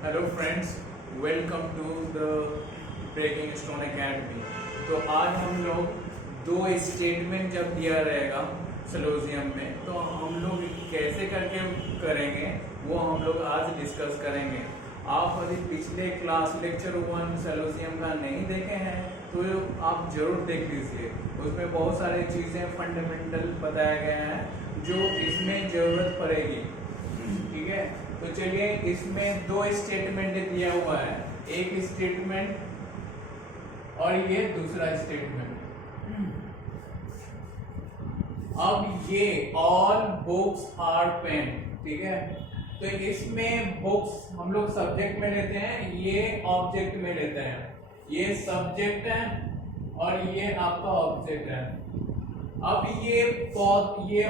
Hello friends, welcome to the Breaking Stone Academy. तो आज हम लोग दो स्टेटमेंट जब दिया रहेगा सिलोजियम में तो हम लोग कैसे करके करेंगे वो हम लोग आज डिस्कस करेंगे। आप यदि पिछले क्लास लेक्चर 1 सिलोजियम का नहीं देखे हैं तो आप जरूर देख लीजिए। उसमें बहुत सारी चीज़ें फंडामेंटल बताया गया है जो इसमें ज़रूरत पड़ेगी। ठीक है, तो चलिए इसमें दो स्टेटमेंट दिया हुआ है, एक स्टेटमेंट और ये दूसरा स्टेटमेंट। अब ये ऑल बुक्स आर पेन, ठीक है, तो इसमें बुक्स हम लोग सब्जेक्ट में लेते हैं, ये ऑब्जेक्ट में लेते हैं। ये सब्जेक्ट है और ये आपका ऑब्जेक्ट है। अब ये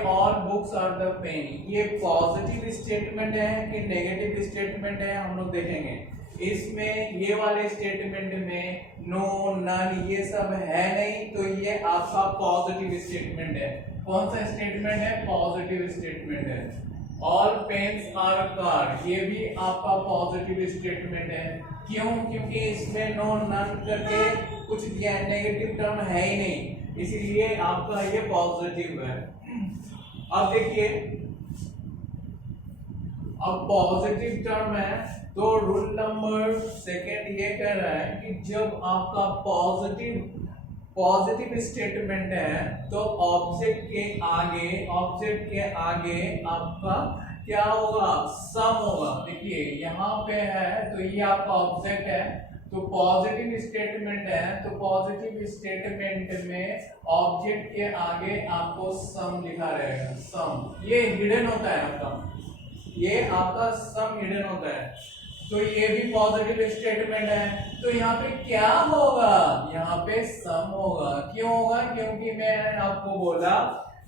all books are the pen, ये पॉजिटिव स्टेटमेंट है कि नेगेटिव स्टेटमेंट है हम लोग देखेंगे। इसमें ये वाले स्टेटमेंट में नो नन ये सब है नहीं, तो ये आपका पॉजिटिव स्टेटमेंट है। कौन सा स्टेटमेंट है? पॉजिटिव स्टेटमेंट है। ऑल पेन्स आर कार, ये भी आपका पॉजिटिव स्टेटमेंट है। क्यों? क्योंकि इसमें नो नन करके कुछ दिया है, नेगेटिव टर्म है ही नहीं, इसीलिए आपका ये पॉजिटिव है। अब देखिए, अब पॉजिटिव टर्म है तो रूल नंबर सेकेंड ये कह रहा है कि जब आपका पॉजिटिव स्टेटमेंट है तो ऑब्जेक्ट के आगे आपका क्या होगा? सम होगा। देखिए यहाँ पे है तो ये आपका ऑब्जेक्ट है, तो पॉजिटिव स्टेटमेंट है तो पॉजिटिव स्टेटमेंट में ऑब्जेक्ट के आगे आपको सम लिखा रहेगा। सम ये हिडन होता है आपका, ये आपका सम हिडन होता है, तो ये भी पॉजिटिव स्टेटमेंट है। तो यहाँ पे क्या होगा? यहाँ पे सम होगा। क्यों होगा? क्योंकि मैंने आपको बोला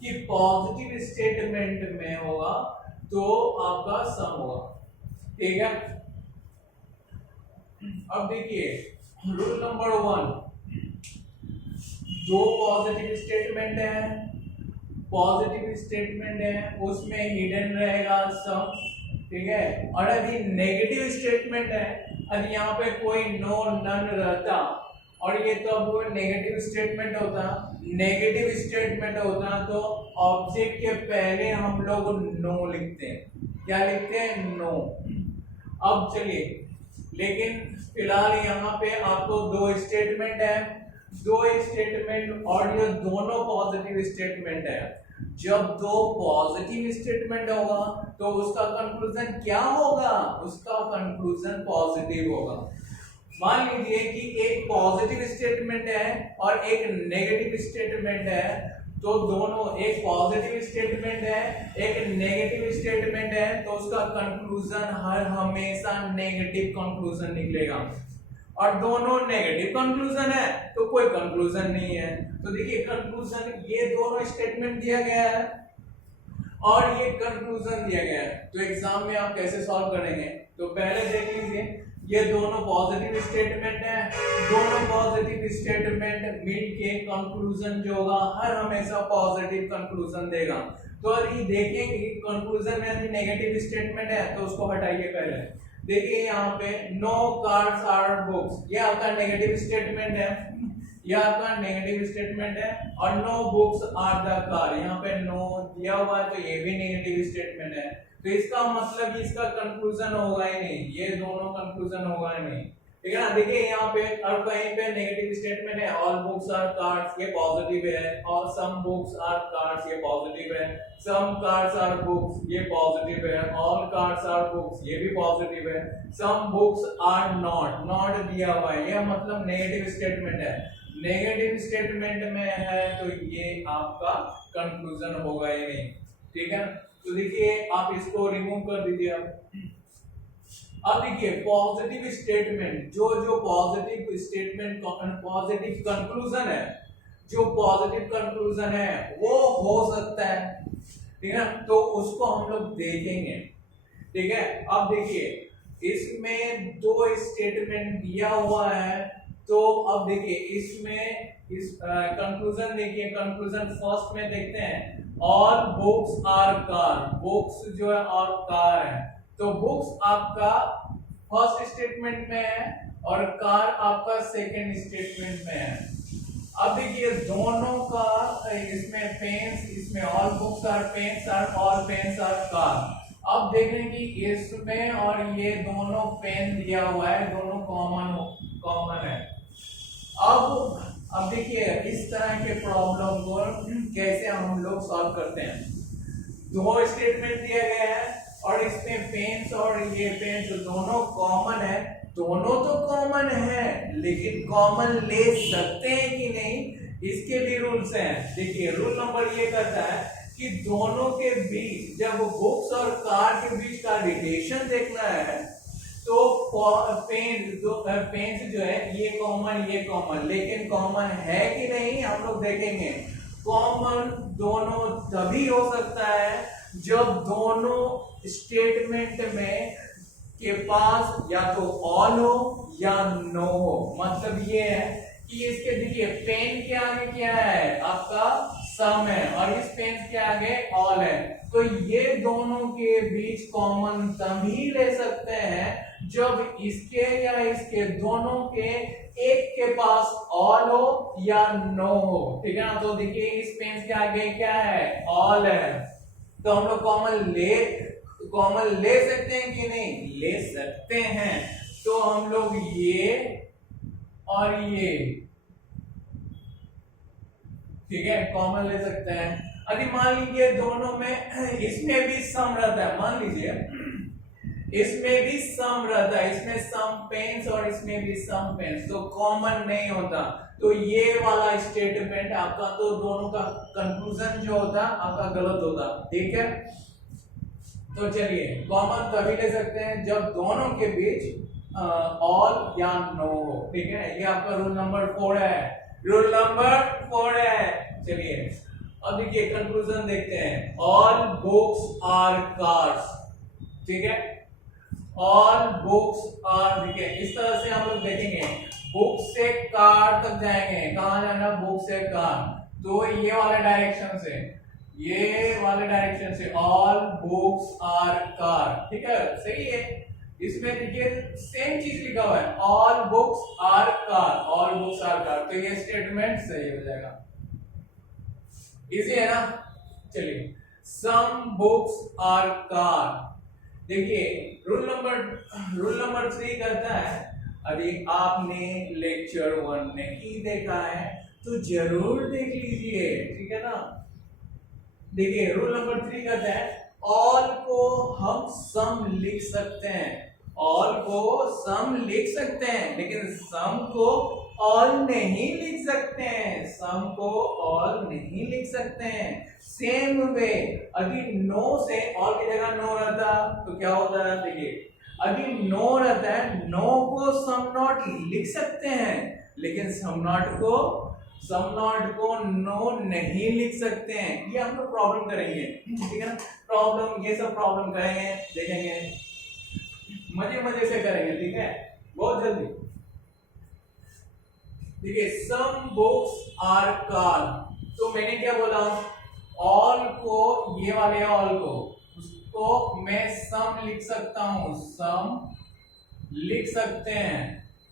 कि पॉजिटिव स्टेटमेंट में होगा तो आपका सम होगा। ठीक है, अब देखिए रूल नंबर 1, दो पॉजिटिव स्टेटमेंट है उसमें हिडन रहेगा सम, ठीक है। और यदि नेगेटिव स्टेटमेंट है, यदि यहाँ पे कोई नो नन रहता और ये तो अब नेगेटिव स्टेटमेंट होता तो ऑब्जेक्ट के पहले हम लोग नो लिखते हैं। क्या लिखते हैं? नो। अब चलिए, लेकिन फिलहाल यहाँ पे आपको दो स्टेटमेंट और ये दोनों पॉजिटिव स्टेटमेंट है। जब दो पॉजिटिव स्टेटमेंट होगा तो उसका कंक्लूजन क्या होगा? उसका कंक्लूजन पॉजिटिव होगा। मान लीजिए कि एक पॉजिटिव स्टेटमेंट है और एक नेगेटिव स्टेटमेंट है, तो दोनों, एक पॉजिटिव स्टेटमेंट है एक नेगेटिव स्टेटमेंट है, तो उसका कंक्लूजन हर हमेशा नेगेटिव कंक्लूजन निकलेगा। और दोनों नेगेटिव कंक्लूजन है तो कोई कंक्लूजन नहीं है। तो देखिए कंक्लूजन, ये दोनों स्टेटमेंट दिया गया है और ये कंक्लूजन दिया गया है, तो एग्जाम में आप कैसे सॉल्व करेंगे? तो पहले देख लीजिए, ये दोनों पॉजिटिव स्टेटमेंट है, दोनों पॉजिटिव स्टेटमेंट मिलके कंक्लूजन जो होगा हर हमेशा पॉजिटिव कंक्लूजन देगा। तो अभी देखेंगे कंक्लूजन में यदि नेगेटिव स्टेटमेंट है तो उसको हटाइए। पहले देखिए यहाँ पे नो कार्ड्स आर बुक्स, ये आपका नेगेटिव स्टेटमेंट है, और no books are the car, यहाँ पे नो दिया हुआ है तो ये भी नेगेटिव स्टेटमेंट है। तो इसका मतलब इसका कंक्लूजन होगा ही नहीं, ये दोनों कंक्लूजन होगा ही नहीं। ठीक है ना? देखिए यहाँ पे और कहीं पे नेगेटिव स्टेटमेंट है, ऑल बुक्स आर कार्ड्स, ये पॉजिटिव है, और सम बुक्स आर कार्ड्स, ये पॉजिटिव है, सम कार्ड्स आर बुक्स, ये पॉजिटिव है, ऑल कार्ड्स आर बुक्स, ये भी पॉजिटिव है, सम बुक्स आर नॉट दिया हुआ है, ये मतलब नेगेटिव स्टेटमेंट है। नेगेटिव स्टेटमेंट में है तो ये आपका कंक्लूजन होगा ही नहीं। ठीक है, तो देखिए आप इसको रिमूव कर दीजिए। अब देखिए पॉजिटिव स्टेटमेंट, जो पॉजिटिव स्टेटमेंट पॉजिटिव कंक्लूजन है वो हो सकता है, ठीक है, तो उसको हम लोग देखेंगे। ठीक है, अब देखिए इसमें दो स्टेटमेंट दिया हुआ है, तो अब देखिए इसमें इस कंक्लूजन देखिए, कंक्लूजन फर्स्ट में देखते हैं, all books are car, books जो है और कार है, तो बुक्स आपका फर्स्ट स्टेटमेंट में है और कार आपका सेकंड स्टेटमेंट में है। अब देखिए दोनों का इसमें पेन्स, इसमें all books are pens are all pens are car. अब देखें कि इसमें और ये दोनों पेन दिया हुआ है, दोनों कॉमन है। अब देखिए इस तरह के प्रॉब्लम को कैसे हम लोग सॉल्व करते हैं। दो स्टेटमेंट दिया गया है और इसमें पेन्स और ये पेन्स दोनों कॉमन है। दोनों तो कॉमन है लेकिन कॉमन ले सकते हैं कि नहीं, इसके भी रूल्स हैं। देखिए रूल नंबर ये कहता है कि दोनों के बीच जब बुक्स और कार के बीच का रिलेशन देखना है तो पेन्स जो है ये कॉमन, लेकिन कॉमन है कि नहीं हम लोग देखेंगे। कॉमन दोनों तभी हो सकता है जब दोनों स्टेटमेंट में के पास या तो ऑल हो या नो हो। मतलब ये है कि इसके देखिए पेन के आगे क्या है, आपका सम है और इस पेन के आगे ऑल है। तो ये दोनों के बीच कॉमन तभी ले सकते हैं जब इसके या इसके दोनों के एक के पास ऑल हो या नो हो। ठीक है ना। तो देखिए इस पेन के आगे क्या है, ऑल है। तो हम लोग कॉमन ले सकते हैं कि नहीं, ले सकते हैं। तो हम लोग ये और ये ठीक है कॉमन ले सकते हैं। अभी मान लीजिए दोनों में इसमें भी सम रहता है, मान लीजिए इसमें भी सम रहता है, इसमें सम पेन्स और इसमें भी सम पेन्स, तो कॉमन नहीं होता। तो ये वाला स्टेटमेंट आपका तो दोनों का कंक्लूजन जो होता आपका गलत होता। ठीक है। तो चलिए कॉमन तभी ले सकते हैं जब दोनों के बीच ऑल या नो हो। ठीक है। ये आपका रूल नंबर 4 है, रूल नंबर 4 है। चलिए अब देखिए कंक्लूजन देखते हैं। All books are cars. ठीक है। ऑल बुक्स आर, देखिए इस तरह से हम लोग देखेंगे बुक से कार तक जाएंगे। कहां जाना, बुक से कार। तो ये वाले डायरेक्शन से, ये वाले डायरेक्शन से ऑल बुक्स आर कार। ठीक है, सही है। इसमें देखिए सेम चीज लिखा हुआ है, all books are car, all books are car. तो ये स्टेटमेंट सही हो जाएगा। इजी है ना। चलिए सम बुक्स आर कार। देखिए रूल नंबर 3 कहता है, अभी आपने लेक्चर 1 नहीं देखा है तो जरूर देख लीजिए। ठीक है ना। देखिए रूल नंबर 3 कहता है ऑल को हम सम लिख सकते हैं, ऑल को सम लिख सकते हैं, लेकिन सम को ऑल नहीं लिख सकते हैं, सम को ऑल नहीं लिख सकते हैं। सेम वे अभी नो से ऑल की जगह नो रहता तो क्या होता है, देखिए अभी नो रहता है, नो को सम नॉट लिख सकते हैं लेकिन सम नॉट को नो नहीं लिख सकते हैं। ये हम लोग प्रॉब्लम करेंगे। ठीक है ना। प्रॉब्लम, ये सब प्रॉब्लम करेंगे, देखेंगे, मजे से करेंगे। ठीक है, बहुत जल्दी। देखिए सम बुक्स आर कार, तो मैंने क्या बोला, ऑल को, ये वाले ऑल को, उसको मैं सम लिख सकता हूं, सम लिख सकते हैं।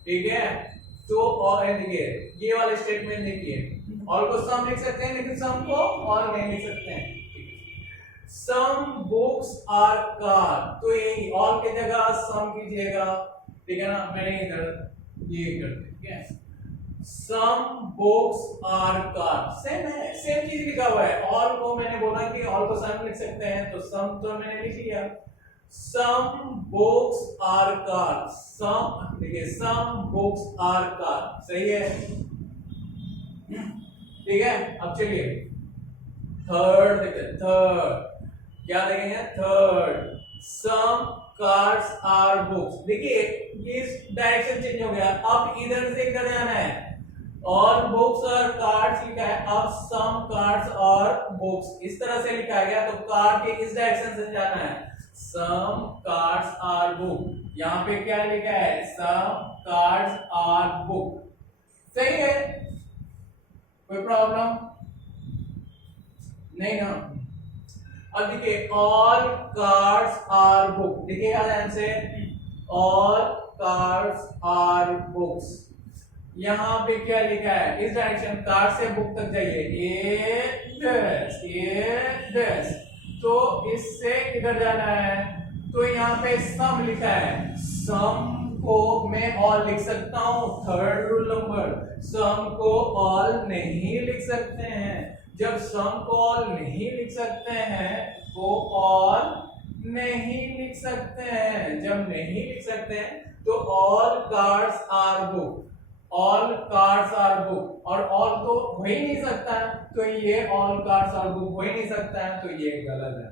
ठीक है। तो और देखिए ये वाले स्टेटमेंट देखिए, ऑल को सम लिख सकते हैं लेकिन सम को ऑल नहीं लिख सकते हैं। सम बुक्स आर कार, तो ये ऑल की जगह सम कीजिएगा। ठीक है ना। मैंने इधर ये कर दिया। ठीक है। Some books are car, same है, सेम चीज लिखा हुआ है। ऑल को मैंने बोला कि ऑल को सम लिख सकते हैं तो सम तो मैंने लिख लिया। सम बुक्स आर कार, सम, देखिए सम बुक्स आर कार, सही है। ठीक है। अब चलिए थर्ड देखते हैं। थर्ड क्या देखेंगे, third some cars are books. देखिए ये डायरेक्शन चेंज हो गया, अब इधर से इधर जाना है। ऑल बुक्स और कार्ड्स लिखा है, अब सम कार्ड्स और बुक्स इस तरह से लिखा गया, तो कार्ड के इस डायरेक्शन से जाना है। सम कार्ड्स आर बुक, यहाँ पे क्या लिखा है, सम कार्ड्स आर बुक, सही है। कोई प्रॉब्लम नहीं ना। अब देखिए ऑल कार्ड्स आर बुक, देखिए ध्यान से, ऑल कार्स आर बुक्स। यहाँ पे क्या लिखा है, इस डायरेक्शन कार से बुक तक जाइए, ए दिस, तो इससे इधर जाना है, तो यहाँ पे सम लिखा है, सम को मैं ऑल लिख सकता हूं, थर्ड रूल नंबर, सम को ऑल नहीं लिख सकते हैं। जब सम को ऑल नहीं लिख सकते हैं तो ऑल नहीं लिख सकते हैं, जब नहीं लिख सकते हैं तो all cards are book, all cards are book, और ऑल तो हो ही नहीं सकता है, तो ये ऑल कार्ड्स आर बुक हो ही नहीं सकता है, तो ये गलत है,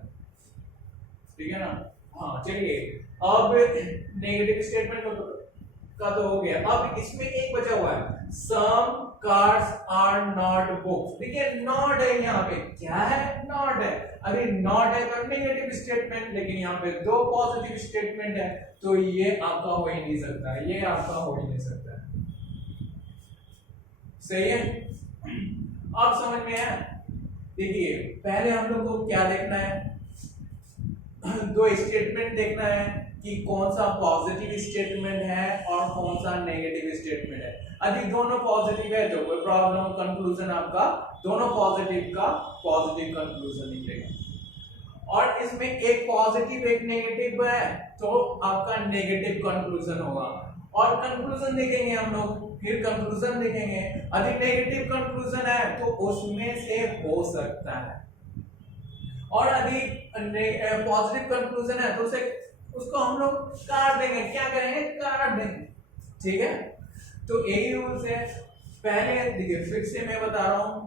ठीक है ना। हाँ चलिए, अब नेगेटिव स्टेटमेंट का तो हो गया, अब इसमें एक बचा हुआ है, सम कार्ड्स आर नॉट बुक्स। देखिए नॉट है, यहाँ पे क्या है, नॉट है, अगर नॉट है तो नेगेटिव स्टेटमेंट, लेकिन यहाँ पे दो पॉजिटिव स्टेटमेंट है, तो ये आपका हो ही नहीं सकता है, ये आपका हो ही नहीं सकता है, सही है। अब समझ में आया। देखिए पहले हम लोग को क्या देखना है, दो स्टेटमेंट देखना है कि कौन सा पॉजिटिव स्टेटमेंट है और कौन सा नेगेटिव स्टेटमेंट है। यदि दोनों पॉजिटिव है तो कोई प्रॉब्लम, कंक्लूजन आपका दोनों पॉजिटिव का पॉजिटिव कंक्लूजन निकलेगा। और इसमें एक पॉजिटिव एक नेगेटिव है तो आपका नेगेटिव कंक्लूजन होगा, और कंक्लूजन देखेंगे हम लोग, फिर कंक्लूजन देखेंगे। यदि नेगेटिव कंक्लूजन है तो उसमें से हो सकता है, और यदि पॉजिटिव कंक्लूजन है तो उसे उसको हम लोग काट देंगे, क्या करेंगे, काट देंगे, ठीक है। तो यही रूल्स है। पहले देखिए फिर से मैं बता रहा हूं,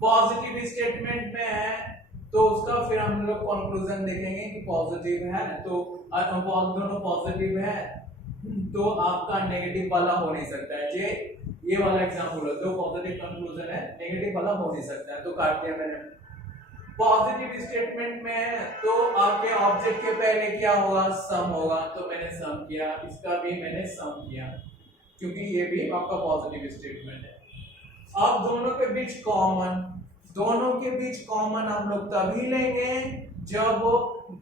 पॉजिटिव स्टेटमेंट में है तो उसका फिर हम लोग कंक्लूजन देखेंगे कि पॉजिटिव है, तो दोनों पॉजिटिव है तो आपका नेगेटिव वाला हो नहीं सकता है। ये वाला एग्जांपल है, दो पॉजिटिव कंक्लूजन है, नेगेटिव वाला हो नहीं सकता है, तो काट दिया मैंने। पॉजिटिव स्टेटमेंट में तो आपके ऑब्जेक्ट के पहले क्या होगा, सम होगा, तो मैंने सम किया, इसका भी मैंने सम किया, क्योंकि ये भी आपका पॉजिटिव स्टेटमेंट है। अब दोनों के बीच कॉमन, दोनों के बीच कॉमन हम लोग तभी लेंगे जब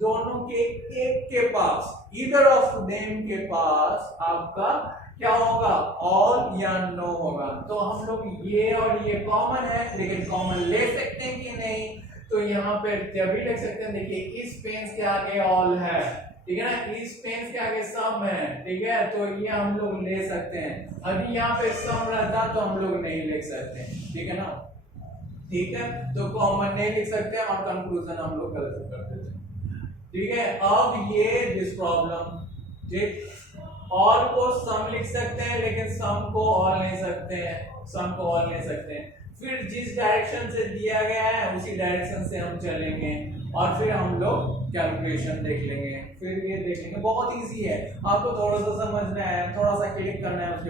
दोनों के एक के पास, ईदर ऑफ देम के पास आपका क्या होगा, ऑल या नो होगा। तो हम लोग ये और ये कॉमन है, लेकिन कॉमन ले सकते हैं कि नहीं, तो यहाँ पे तभी लिख सकते हैं। देखिए इस पेंस के आगे ऑल है, ठीक है ना, इस पेंस के आगे सम है, ठीक है, तो ये हम लोग ले सकते हैं। अभी यहाँ पे सम रहता तो हम लोग नहीं लिख सकते, ठीक है ना, ठीक है, तो कॉमन नहीं लिख सकते और कंक्लूजन हम लोग गलत कर देते हैं, ठीक है। अब ये दिस प्रॉब्लम, ठीक, ऑल को सम लिख सकते हैं लेकिन सम को ऑल नहीं सकते हैं, सम को ऑल नहीं सकते हैं। फिर जिस डायरेक्शन से दिया गया है उसी डायरेक्शन से हम चलेंगे और फिर हम लोग कैलकुलेशन देख लेंगे, फिर ये देखेंगे। बहुत इजी है, आपको थोड़ा सा समझना है, थोड़ा सा क्लिक करना है उसके